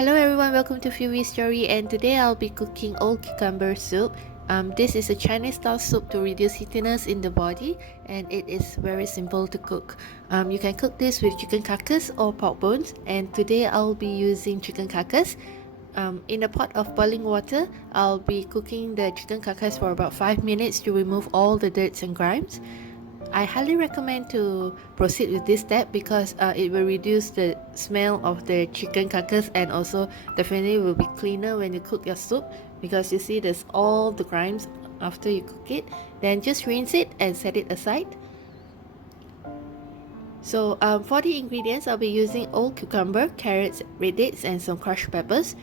Hello everyone, welcome to philviestory, and today I'll be cooking old cucumber soup. This is a Chinese style soup to reduce heatiness in the body, and it is very simple to cook. You can cook this with chicken carcass or pork bones, and today I'll be using chicken carcass. In a pot of boiling water, I'll be cooking the chicken carcass for about 5 minutes to remove all the dirt and grimes. I highly recommend to proceed with this step because it will reduce the smell of the chicken carcass, and also definitely will be cleaner when you cook your soup, because you see there's all the grimes after you cook it. Then just rinse it and set it aside. So for the ingredients, I'll be using old cucumber, carrots, red dates, and some crushed peppers.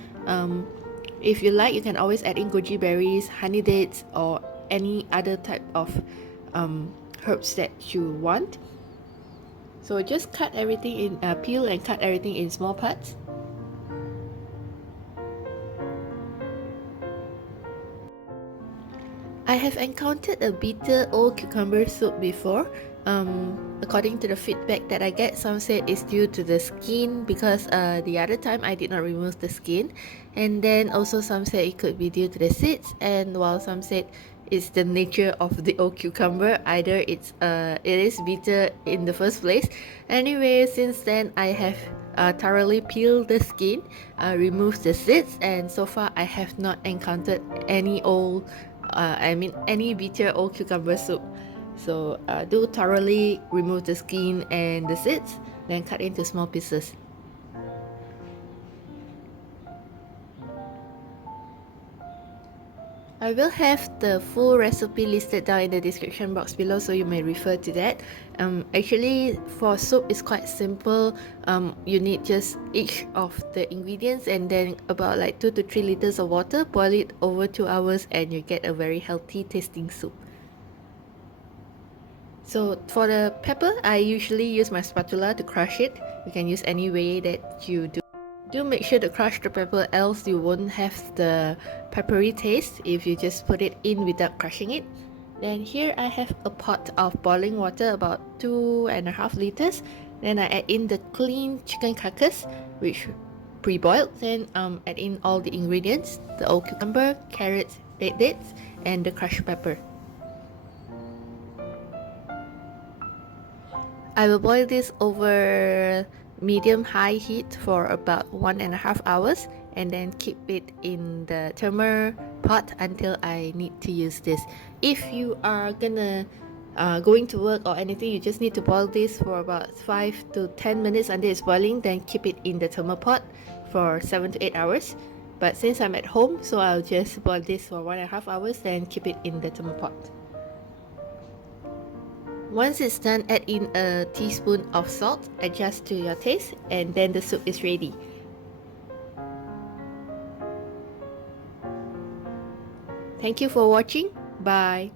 If you like, you can always add in goji berries, honey dates, or any other type of herbs that you want. So just cut everything in, peel and cut everything in small parts. I have encountered a bitter old cucumber soup before. According to the feedback that I get, some said it's due to the skin, because the other time I did not remove the skin, and then also some said it could be due to the seeds, and while some said it's the nature of the old cucumber. Either it is bitter in the first place. Anyway, since then I have thoroughly peeled the skin, removed the seeds, and so far I have not encountered any any bitter old cucumber soup. So do thoroughly remove the skin and the seeds, then cut into small pieces. I will have the full recipe listed down in the description box below, so you may refer to that. Actually, for soup it's quite simple. You need just each of the ingredients, and then about like 2 to 3 liters of water. Boil it over 2 hours and you get a very healthy tasting soup. So for the pepper, I usually use my spatula to crush it. You can use any way that you do. Do make sure to crush the pepper, else you won't have the peppery taste if you just put it in without crushing it. Then here I have a pot of boiling water, about 2.5 liters. Then I add in the clean chicken carcass, which pre-boiled. Then add in all the ingredients: the old cucumber, carrots, red dates, and the crushed pepper. I will boil this over medium-high heat for about 1.5 hours, and then keep it in the thermal pot until I need to use this. If you are going to work or anything, you just need to boil this for about 5 to 10 minutes until it's boiling, then keep it in the thermal pot for 7 to 8 hours. But since I'm at home, so I'll just boil this for 1.5 hours, then keep it in the thermal pot. Once it's done, add in a teaspoon of salt, adjust to your taste, and then the soup is ready. Thank you for watching. Bye.